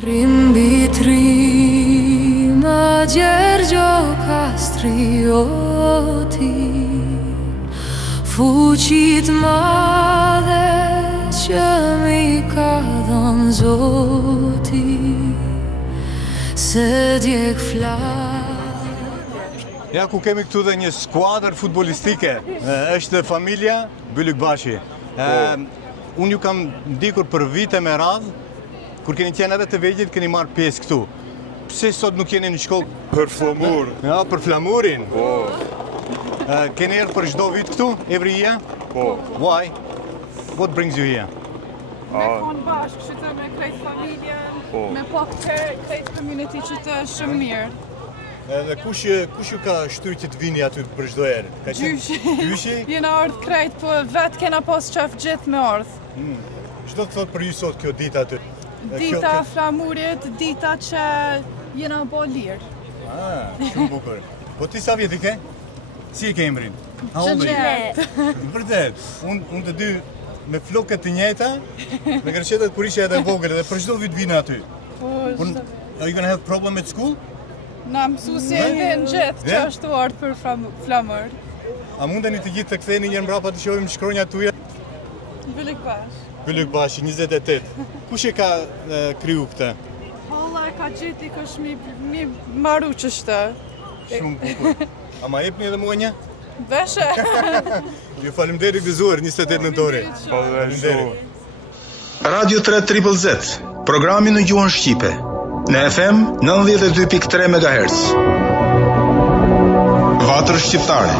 Rimbitrima Gjergjo Kastrioti, fuqit madhe që mi ka dhënë Zoti, se djeg Ja, ku kemi këtu dhe një skuadër futbolistike, është familja Bylykbashi. Unë ju kam ndikur për vite me radhë, kur keni qenë edhe të vegjit, keni marrë pjesë këtu. Pse sot nuk jeni në shkollë? Për flamur. Ja, për flamurin. Po. Keni erë për çdo vit këtu, every year? Po. Why? What brings you here? Me konë bashkë që të me krejt familjen, me po krejt community që të shumë mirë. Edhe kush ju ka shtyr që të vini aty për çdo herë? Gjyshi. Gjyshi? Jena ardhë krejt, po vetë kena pas qef gjithë me ardhë. Çdo të thot për ju sot kjo ditë aty? Dita flamurit, dita që jena bo lirë. Shumë bukur. Po ti sa vjet i ke? Si i ke emrin? How old are you? Vërtet, unë të dy me flokët të njëjta, me kërqetet kur ishe edhe vogël, edhe për çdo vit vina aty. Po, Are you gonna have problem at school? na mësusi e din gjithë që ashtu ardhë për flamur. A mundeni të gjithë të ktheheni një herë mbrapa të shohim shkronjat tuaja? Bylykbash. Bylykbashi 28. Kush e ka kriju këtë? Holla e ka gjithë i kësh mi maru qështë. Shumë bukur. Ama jepni edhe mua një? Veshe. Ju faleminderit gëzuar 28 nëntore. Faleminderit. Radio 3 Z, programi në gjuhën shqipe. Në FM 92.3 MHz. Vatër shqiptare.